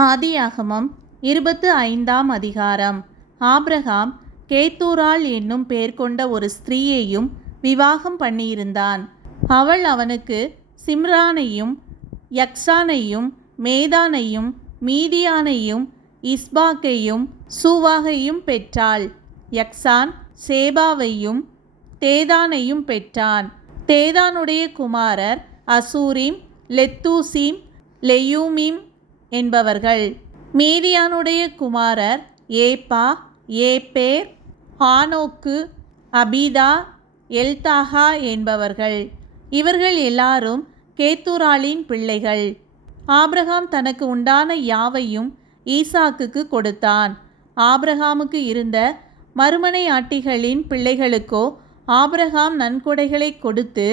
ஆதியாகமம் 25ஆம் அதிகாரம். ஆபிரகாம் கேத்தூராள் என்னும் பெயர் கொண்ட ஒரு ஸ்திரீயையும் விவாகம் பண்ணியிருந்தான். அவள் அவனுக்கு சிம்ரானையும் யக்சானையும் மேதானையும் மீதியானையும் இஸ்பாக்கையும் சூவாகையும் பெற்றாள். யக்சான் சேபாவையும் தேதானையும் பெற்றான். தேதானுடைய குமாரர் அசூரிம் லெத்தூசிம் லெயூமிம் என்பவர்கள். மீதியானுடைய குமாரர் ஏப்பா ஏப்பேர் ஆனோக்கு அபீதா எல்தாகா என்பவர்கள். இவர்கள் எல்லாரும் கேத்தூராளின் பிள்ளைகள். ஆபிரகாம் தனக்கு உண்டான யாவையும் ஈசாக்குக்கு கொடுத்தான். ஆபிரகாமுக்கு இருந்த மறுமனையாட்டிகளின் பிள்ளைகளுக்கோ ஆபிரகாம் நன்கொடைகளை கொடுத்து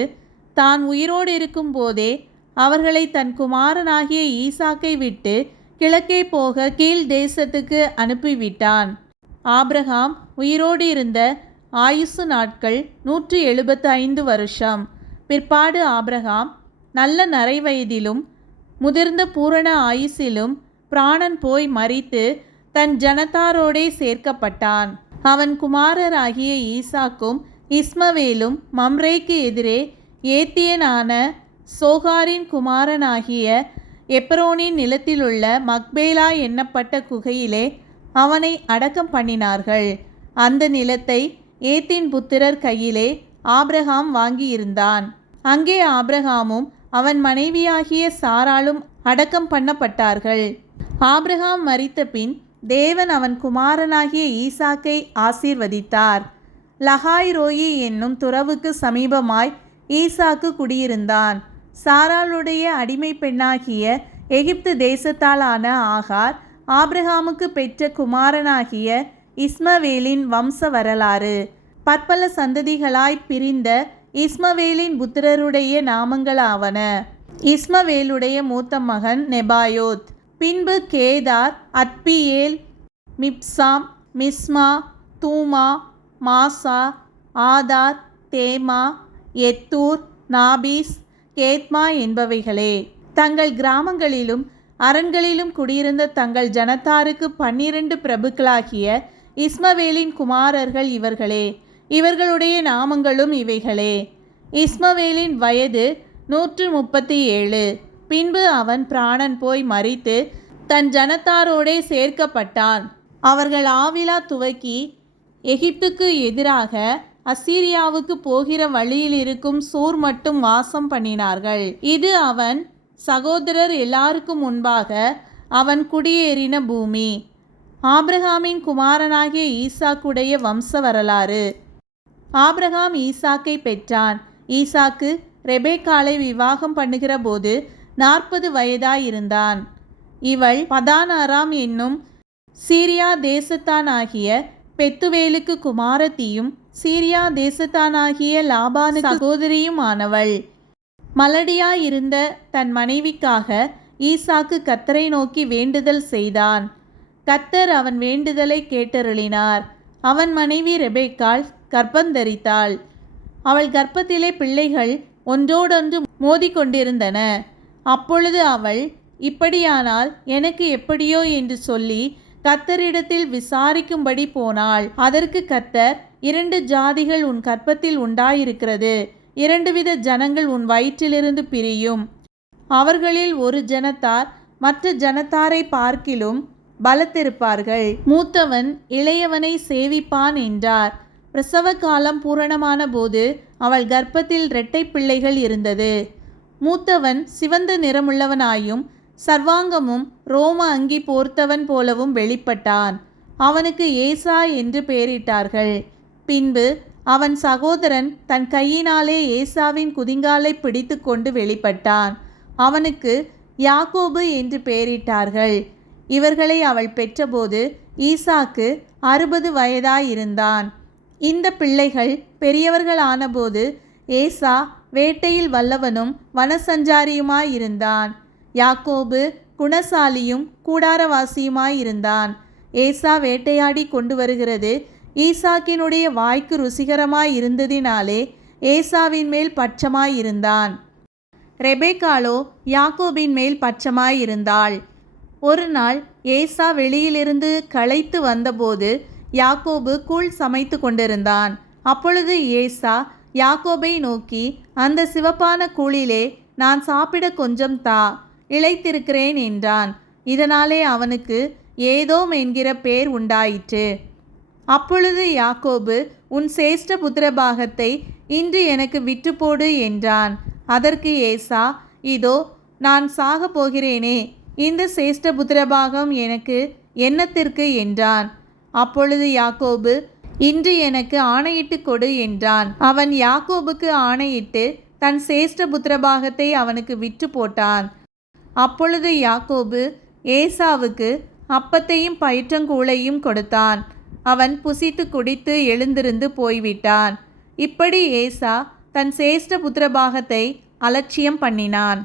தான் உயிரோடு இருக்கும் போதே அவர்களை தன் குமாரனாகிய ஈசாக்கை விட்டு கிழக்கே போக கீழ் தேசத்துக்கு அனுப்பிவிட்டான். ஆபிரகாம் உயிரோடு இருந்த ஆயுசு நாட்கள் 175 வருஷம். பிற்பாடு ஆபிரகாம் நல்ல நரைவயதிலும் முதிர்ந்த பூரண ஆயுசிலும் பிராணன் போய் மரித்து தன் ஜனத்தாரோடே சேர்க்கப்பட்டான். அவன் குமாரராகிய ஈசாக்கும் இஸ்மவேலும் மம்ரேக்கு எதிரே ஏத்தியனான சோகாரின் குமாரனாகிய எப்ரோனின் நிலத்திலுள்ள மக்பேலா எண்ணப்பட்ட குகையிலே அவனை அடக்கம் பண்ணினார்கள். அந்த நிலத்தை ஏத்தின் புத்திரர் கையிலே ஆபிரகாம் வாங்கியிருந்தான். அங்கே ஆபிரகாமும் அவன் மனைவியாகிய சாராளும் அடக்கம் பண்ணப்பட்டார்கள். ஆபிரகாம் மரித்த பின் தேவன் அவன் குமாரனாகிய ஈசாக்கை ஆசீர்வதித்தார். லகாய் ரோயி என்னும் துறவுக்கு சமீபமாய் ஈசாக்கு குடியிருந்தான். சாராளுடைய அடிமை பெண்ணாகிய எகிப்து தேசத்தாலான ஆகார் ஆபிரகாமுக்கு பெற்ற குமாரனாகிய இஸ்மவேலின் வம்ச வரலாறு. பற்பல சந்ததிகளாய் பிரிந்த இஸ்மவேலின் புத்திரருடைய நாமங்களாவன. இஸ்மவேலுடைய மூத்த மகன் நெபாயோத், பின்பு கேதார், அத்பியேல், மிப்சாம், மிஸ்மா, தூமா, மாசா, ஆதார், தேமா, எத்தூர், நாபீஸ், கேத்மா என்பவைகளே. தங்கள் கிராமங்களிலும் அரண்களிலும் குடியிருந்த தங்கள் ஜனத்தாருக்கு 12 பிரபுக்களாகிய இஸ்மவேலின் குமாரர்கள் இவர்களே. இவர்களுடைய நாமங்களும் இவைகளே. இஸ்மவேலின் வயது 137. பின்பு அவன் பிராணன் போய் மரித்து தன் ஜனத்தாரோடே சேர்க்கப்பட்டான். அவர்கள் ஆவிலா துவக்கி எகிப்துக்கு எதிராக அசீரியாவுக்கு போகிற வழியில் இருக்கும் சூர் மட்டும் வாசம் பண்ணினார்கள். இது அவன் சகோதரர் எல்லாருக்கும் முன்பாக அவன் குடியேறின பூமி. ஆபிரகாமின் குமாரனாகிய ஈசாக்குடைய வம்ச வரலாறு. ஆபிரகாம் ஈசாக்கை பெற்றான். ஈசாக்கு ரெபேக்காளை விவாகம் பண்ணுகிற போது 40 வயதாயிருந்தான். இவள் பதான் அராம் என்னும் சீரியா தேசத்தானாகிய பெத்துவேலுக்கு குமாரத்தியும் சீரியா தேசத்தானாகிய லாபானுக்கு சகோதரியும் ஆனவள். மலடியாயிருந்த தன் மனைவிக்காக ஈசாக்கு கர்த்தரை நோக்கி வேண்டுதல் செய்தான். கர்த்தர் அவன் வேண்டுதலை கேட்டருளினார். அவன் மனைவி ரெபேக்காள் கர்ப்பந்தரித்தாள். அவள் கர்ப்பத்திலே பிள்ளைகள் ஒன்றோடொன்று மோதிக்கொண்டிருந்தன. அப்பொழுது அவள், இப்படியானால் எனக்கு எப்படியோ என்று சொல்லி கர்த்தரிடத்தில் விசாரிக்கும்படி போனாள். அதற்கு கர்த்தர், 2 ஜாதிகள் உன் கர்ப்பத்தில் உண்டாயிருக்கிறது, 2 வித ஜனங்கள் உன் வயிற்றிலிருந்து பிரியும். அவர்களில் ஒரு ஜனத்தார் மற்ற ஜனத்தாரை பார்க்கிலும் பலத்திருப்பார்கள். மூத்தவன் இளையவனை சேவிப்பான் என்றார். பிரசவ காலம் பூரணமான போது அவள் கர்ப்பத்தில் 2 பிள்ளைகள் இருந்தது. மூத்தவன் சிவந்த நிறமுள்ளவனாயும் சர்வாங்கமும் ரோம அங்கி போர்த்தவன் போலவும் வெளிப்பட்டான். அவனுக்கு ஏசா என்று பெயரிட்டார்கள். பின்பு அவன் சகோதரன் தன் கையினாலே ஏசாவின் குதிங்காலை பிடித்து கொண்டு வெளிப்பட்டான். அவனுக்கு யாக்கோபு என்று பெயரிட்டார்கள். இவர்களை அவள் பெற்றபோது ஈசாக்கு 60 வயதாயிருந்தான். இந்த பிள்ளைகள் பெரியவர்கள் ஆனபோது ஏசா வேட்டையில் வல்லவனும் வனசஞ்சாரியுமாயிருந்தான். யாக்கோபு குணசாலியும் கூடாரவாசியுமாயிருந்தான். ஏசா வேட்டையாடி கொண்டு வருகிறது ஈசாக்கினுடைய வாய்க்கு ருசிகரமாயிருந்ததினாலே ஏசாவின் மேல் பட்சமாயிருந்தான். ரெபேக்காளோ யாக்கோபின் மேல் பட்சமாயிருந்தாள். ஒரு நாள் ஏசா வெளியிலிருந்து களைத்து வந்தபோது யாக்கோபு கூழ் சமைத்து கொண்டிருந்தான். அப்பொழுது ஏசா யாக்கோபை நோக்கி, அந்த சிவப்பான கூழிலே நான் சாப்பிட கொஞ்சம் தா, இளைத்திருக்கிறேன் என்றான். இதனாலே அவனுக்கு ஏதோம் என்கிற பேர் உண்டாயிற்று. அப்பொழுது யாக்கோபு, உன் சேஷ்ட புத்திரபாகத்தை இன்று எனக்கு விற்றுப்போடு என்றான். அதற்கு ஏசா, இதோ நான் சாக போகிறேனே, இந்த சேஷ்ட புத்திரபாகம் எனக்கு என்னத்திற்கு என்றான். அப்பொழுது யாக்கோபு, இன்று எனக்கு ஆணையிட்டு கொடு என்றான். அவன் யாக்கோபுக்கு ஆணையிட்டு தன் சேஷ்ட புத்திரபாகத்தை அவனுக்கு விற்று போட்டான். அப்பொழுது யாக்கோபு ஏசாவுக்கு அப்பத்தையும் பயிற்றங்கூழையும் கொடுத்தான். அவன் புசித்து குடித்து எழுந்திருந்து போய்விட்டான். இப்படி ஏசா தன் சேஷ்ட புத்திரபாகத்தை அலட்சியம் பண்ணினான்.